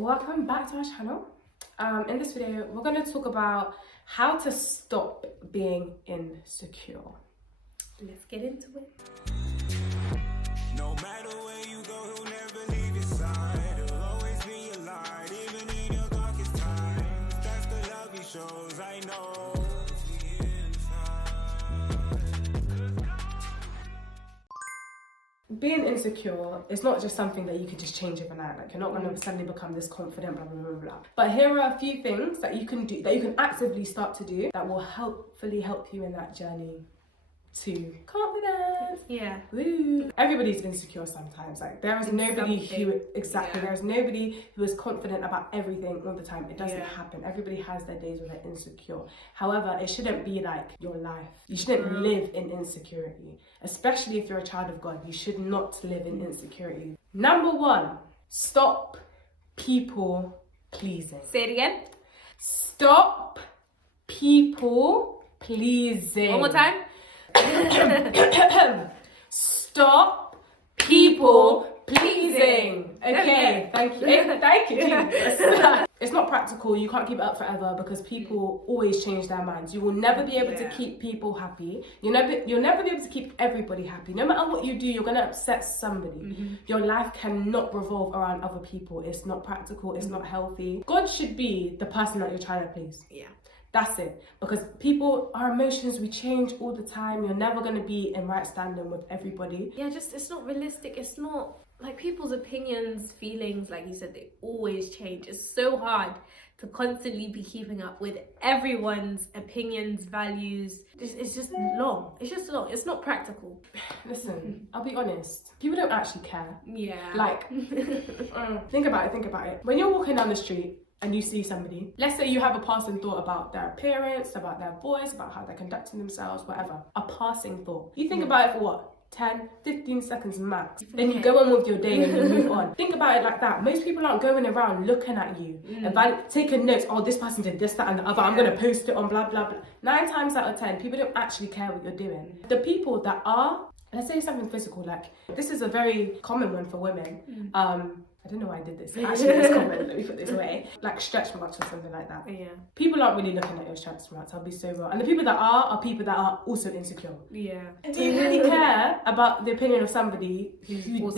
Welcome back to our channel. In this video, we're going to talk about how to stop being insecure. Let's get into it. No matter where you go, he'll never leave your side. He'll always be your light, even in your darkest times. That's the love he shows, I know. Being insecure is not just something that you could just change overnight. Like, you're not going to suddenly become this confident, blah, blah, blah, blah. But here are a few things that you can do, that you can actively start to do, that will hopefully help you in that journey to confidence. Yeah. Woo. Everybody's insecure sometimes. Like, there is nobody there is nobody who is confident about everything all the time. It doesn't happen. Everybody has their days where they're insecure. However, it shouldn't be like your life. You shouldn't live in insecurity, especially if you're a child of God. You should not live in insecurity. Number one, stop people pleasing. Say it again. Stop people pleasing. One more time. Stop people pleasing. Okay, thank you. Thank you. It's not practical. You can't keep it up forever because people always change their minds. You will never be able to keep people happy. You'll never be able to keep everybody happy. No matter what you do, you're gonna upset somebody. Your life cannot revolve around other people. It's not practical. It's not healthy. God should be the person that you're trying to please. Yeah. That's it. Because people, our emotions, we change all the time. You're never going to be in right standing with everybody. Yeah, it's not realistic. It's not, like, people's opinions, feelings, like you said, they always change. It's so hard to constantly be keeping up with everyone's opinions, values. It's just long. It's just long. It's not practical. Listen, I'll be honest. People don't actually care. Yeah. Like, think about it. When you're walking down the street, and you see somebody, let's say you have a passing thought about their appearance, about their voice, about how they're conducting themselves, whatever. A passing thought. You think about it for what? 10, 15 seconds max. Then you go on with your day and you move on. Think about it like that. Most people aren't going around looking at you, taking notes, oh, this person did this, that, and the other, I'm going to post it on blah, blah, blah. 9 times out of 10, people don't actually care what you're doing. The people that are, let's say something physical, like, this is a very common one for women. I don't know why I did this. Actually, it's common. Let me put this away. Like stretch marks or something like that. Yeah. People aren't really looking at your stretch marks. I'll be so real. And the people that are people that are also insecure. Yeah. Do you really care about the opinion of somebody who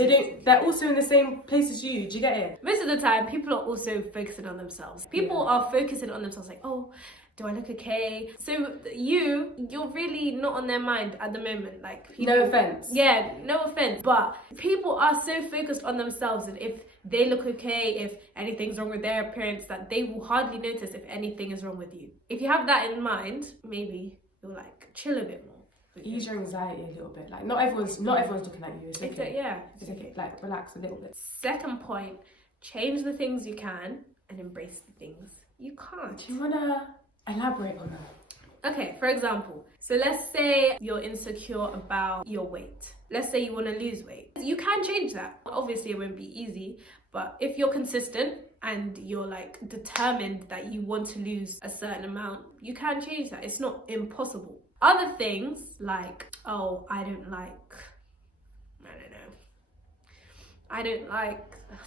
they're also in the same place as you? Do you get it? Most of the time, people are also focusing on themselves. People are focusing on themselves, like, oh, do I look okay? So you're really not on their mind at the moment. Like, people, no offense. Yeah, no offense. But people are so focused on themselves, and if they look okay, if anything's wrong with their appearance, that they will hardly notice if anything is wrong with you. If you have that in mind, maybe you'll like chill a bit more. Ease your anxiety a little bit. Like, not everyone's looking at you. It's okay. It's okay. Like, relax a little bit. Second point, change the things you can and embrace the things you can't. Do you wanna elaborate on that? Okay, for example, so let's say you're insecure about your weight. Let's say you want to lose weight. You can change that. Obviously, it won't be easy, but if you're consistent and you're like determined that you want to lose a certain amount, you can change that. It's not impossible. Other things like, oh, I don't like,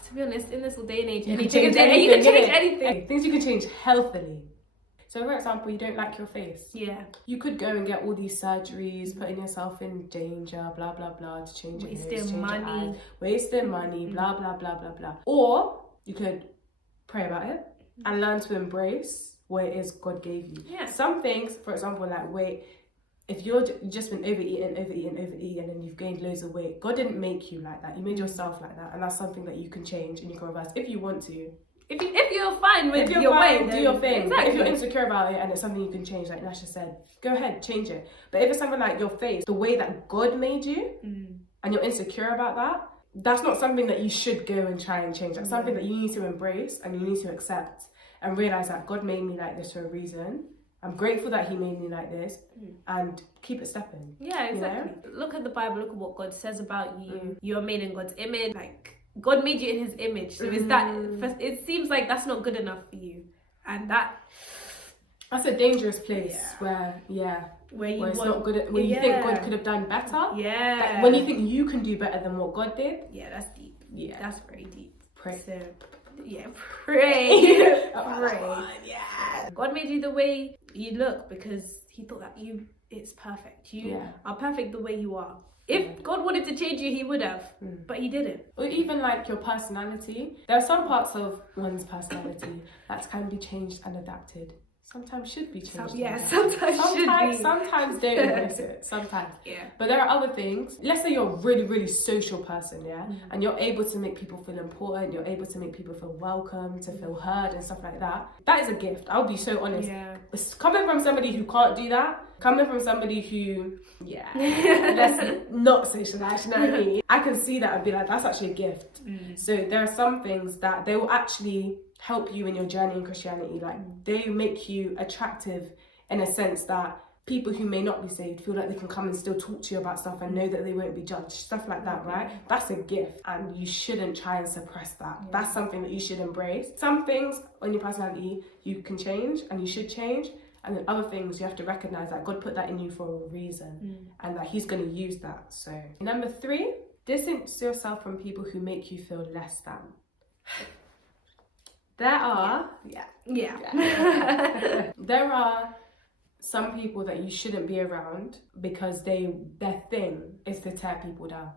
to be honest, in this day and age, you can change anything. Things you can change healthily. So, for example, you don't like your face. Yeah. You could go and get all these surgeries, putting yourself in danger, blah, blah, blah, to change your nose, wasting money. Wasting money, blah, blah, blah, blah, blah. Or you could pray about it and learn to embrace what it is God gave you. Yeah. Some things, for example, like weight, if you've just been overeating, and then you've gained loads of weight, God didn't make you like that. You made yourself like that. And that's something that you can change and you can reverse if you want to. If you're fine with your weight, do your thing. Exactly. If you're insecure about it and it's something you can change, like Nasha said, go ahead, change it. But if it's something like your face, the way that God made you, and you're insecure about that, that's not something that you should go and try and change. That's something that you need to embrace and you need to accept and realize that God made me like this for a reason. I'm grateful that he made me like this, and keep it stepping. Yeah, exactly. You know? Look at the Bible, look at what God says about you. You are made in God's image. Like, God made you in his image. So it seems like that's not good enough for you. And that's a dangerous place where it's not good at, when you think God could have done better. Yeah. Like, when you think you can do better than what God did. Yeah, that's deep. Yeah. That's very deep. So Yeah, pray. Pray. Yeah. God made you the way you look because he thought that it's perfect. You are perfect the way you are. If God wanted to change you, he would have, but he didn't. Or even like your personality. There are some parts of one's personality that can be changed and adapted. Sometimes should be changed. Sometimes don't embrace it. Sometimes. Yeah. But there are other things. Let's say you're a really, really social person, and you're able to make people feel important. You're able to make people feel welcome, to feel heard, and stuff like that. That is a gift. I'll be so honest. Yeah. It's coming from somebody who can't do that. Coming from somebody who, let's not socialise. You know what I mean? I can see that and be like, that's actually a gift. So there are some things that they will actually help you in your journey in Christianity. Like they make you attractive in a sense that people who may not be saved feel like they can come and still talk to you about stuff and know that they won't be judged, stuff like that, right? That's a gift and you shouldn't try and suppress that. That's something that you should embrace. Some things on your personality you can change and you should change, and then other things you have to recognize that God put that in you for a reason and that he's going to use that. So number 3, distance yourself from people who make you feel less than. There are there are some people that you shouldn't be around because their thing is to tear people down.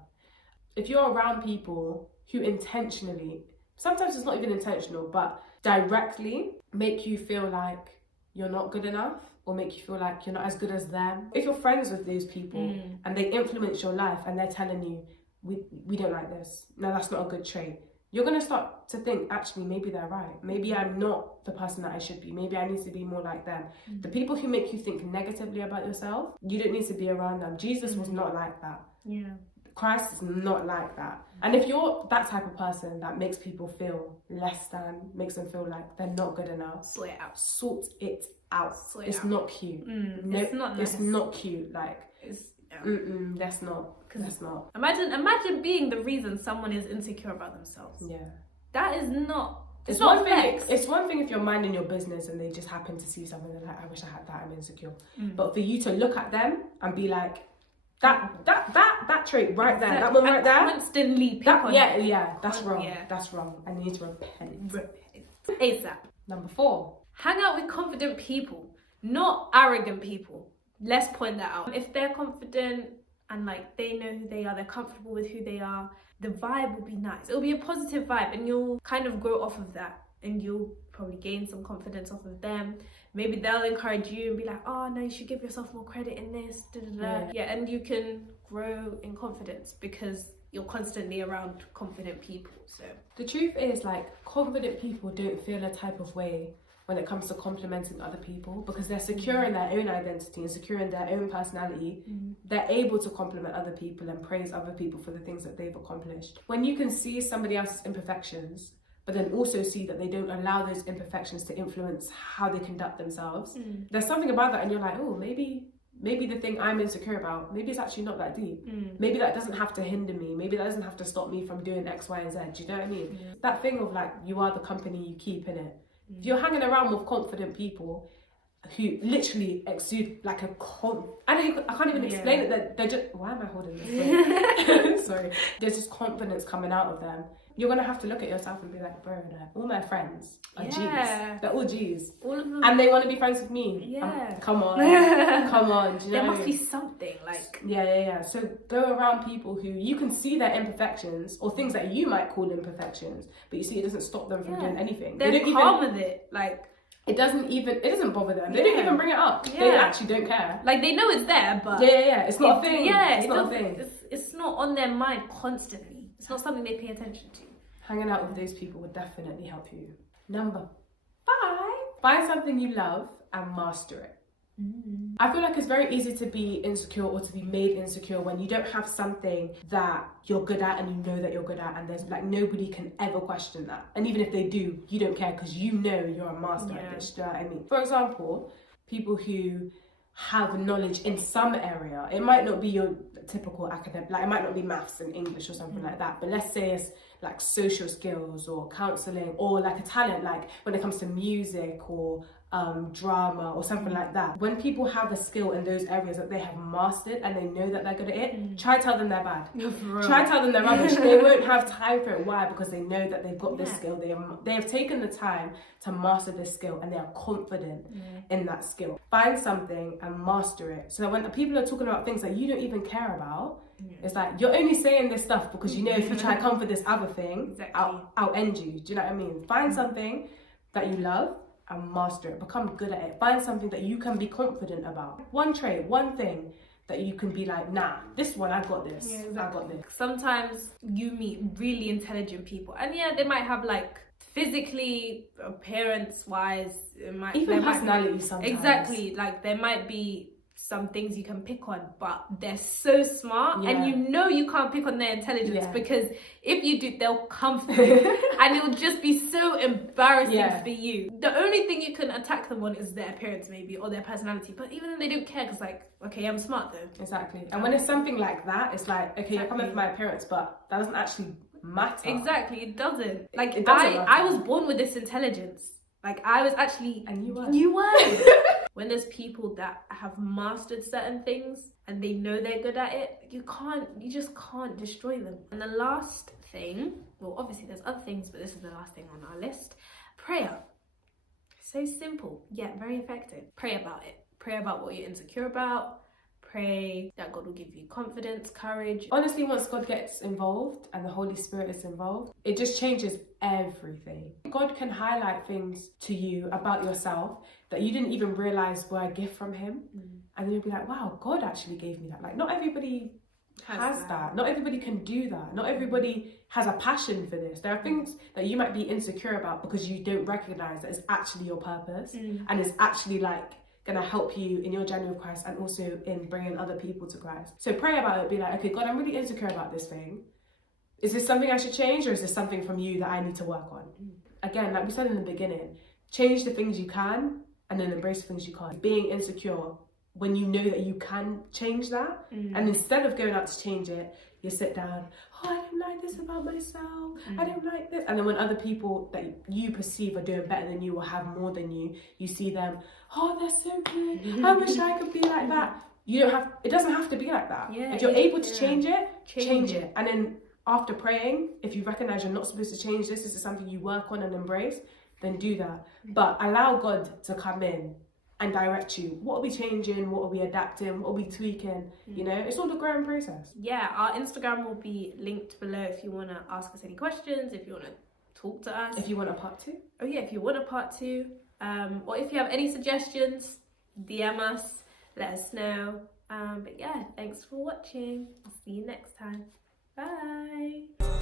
If you're around people who intentionally, sometimes it's not even intentional, but directly make you feel like you're not good enough or make you feel like you're not as good as them. If you're friends with those people and they influence your life and they're telling you, we don't like this, no, that's not a good trait, you're going to start to think, actually, maybe they're right. Maybe I'm not the person that I should be. Maybe I need to be more like them. The people who make you think negatively about yourself, you don't need to be around them. Jesus was not like that. Yeah. Christ is not like that. And if you're that type of person that makes people feel less than, makes them feel like they're not good enough, Sort it out. Sort it out. It's not cute. No, it's not nice. It's not cute. Like, that's not. Imagine being the reason someone is insecure about themselves. Yeah. That is not. It's not flex. It's one thing if you're minding your business and they just happen to see something and they're like, I wish I had that, I'm insecure. But for you to look at them and be like, that trait right there, that one right there, constantly pick on that's wrong. That's wrong. I need to repent. ASAP. Number 4. Hang out with confident people, not arrogant people. Let's point that out. If they're confident and like they know who they are, they're comfortable with who they are, the vibe will be nice. It'll be a positive vibe and you'll kind of grow off of that and you'll probably gain some confidence off of them. Maybe they'll encourage you and be like, oh no, you should give yourself more credit in this, and you can grow in confidence because you're constantly around confident people. So the truth is, like, confident people don't feel a type of way when it comes to complimenting other people because they're secure in their own identity and secure in their own personality. They're able to compliment other people and praise other people for the things that they've accomplished. When you can see somebody else's imperfections but then also see that they don't allow those imperfections to influence how they conduct themselves, there's something about that and you're like, oh, maybe the thing I'm insecure about, maybe it's actually not that deep. Maybe that doesn't have to hinder me. Maybe that doesn't have to stop me from doing X, Y, and Z. Do you know what I mean? That thing of like, you are the company you keep, innit? If you're hanging around with confident people who literally exude like a I can't even explain it. They're just, why am I holding this? Sorry. There's just confidence coming out of them. You're gonna have to look at yourself and be like, bro, all my friends are G's. They're all G's. All of them. And they want to be friends with me. Yeah. Come on. Come on. Do you know? There must be something like. Yeah. So go around people who you can see their imperfections or things that you might call imperfections, but you see it doesn't stop them from doing anything. They're calm with it. Like. It doesn't bother them. They don't even bring it up. They actually don't care. Like they know it's there, but it's not a thing. It's not a thing. It's not on their mind constantly. It's not something they pay attention to. Hanging out with those people would definitely help you. Number 5, find something you love and master it. I feel like it's very easy to be insecure or to be made insecure when you don't have something that you're good at and you know that you're good at, and there's like nobody can ever question that. And even if they do, you don't care because you know you're a master at this. Do you know what I mean? For example, people who have knowledge in some area, it might not be your typical academic, like it might not be maths and English or something like that, but let's say it's like social skills or counselling or like a talent, like when it comes to music or drama or something like that. When people have a skill in those areas that they have mastered and they know that they're good at it, try to tell them they're bad. Try to tell them they're rubbish. They won't have time for it. Why? Because they know that they've got this skill. They have taken the time to master this skill and they are confident in that skill. Find something and master it. So that when people are talking about things that you don't even care about, it's like, you're only saying this stuff because you know if you try to come for this other thing, I'll end you. Do you know what I mean? Find something that you love and master it. Become good at it. Find something that you can be confident about. One trait, one thing that you can be like, nah, this one, I got this. Yeah, exactly. I got this. Sometimes you meet really intelligent people, and they might have like physically, appearance-wise, Even personality sometimes. Exactly, like there might be some things you can pick on, but they're so smart, and you can't pick on their intelligence because if you do, they'll come for you, and it'll just be so embarrassing for you. The only thing you can attack them on is their appearance, maybe, or their personality. But even then, they don't care because, like, okay, I'm smart though. Exactly. And when it's something like that, it's like, okay, you're coming for my appearance, but that doesn't actually matter. Exactly, it doesn't. Like, it doesn't matter. I was born with this intelligence. Like, I was actually... And you were. You were. When there's people that have mastered certain things and they know they're good at it, you just can't destroy them. And the last thing, well, obviously there's other things, but this is the last thing on our list. Prayer. So simple, yet very effective. Pray about it. Pray about what you're insecure about. Pray that God will give you confidence, courage. Honestly, once God gets involved and the Holy Spirit is involved, it just changes everything. God can highlight things to you about yourself that you didn't even realize were a gift from him. And then you'll be like, wow, God actually gave me that. Like, not everybody has that. Not everybody can do that. Not everybody has a passion for this. There are things that you might be insecure about because you don't recognize that it's actually your purpose and it's actually like gonna help you in your journey with Christ and also in bringing other people to Christ. So pray about it. Be like, okay, God, I'm really insecure about this thing. Is this something I should change, or is this something from you that I need to work on? Again, like we said in the beginning, change the things you can and then embrace the things you can't. Being insecure when you know that you can change that, and instead of going out to change it, you sit down, oh, I don't like this about myself, I don't like this. And then when other people that you perceive are doing better than you or have more than you, you see them, oh, they're so good, I wish I could be like that. It doesn't have to be like that. If you're able to change it, change it. And then after praying, if you recognize you're not supposed to change this is something you work on and embrace, then do that. But allow God to come in and direct you. What are we changing? What are we adapting? What are we tweaking? You know, it's all a growing process. Yeah, our Instagram will be linked below if you want to ask us any questions, if you want to talk to us. If you want a part 2. Oh yeah, if you want a part 2. Or if you have any suggestions, DM us, let us know. But yeah, thanks for watching. I'll see you next time. Bye.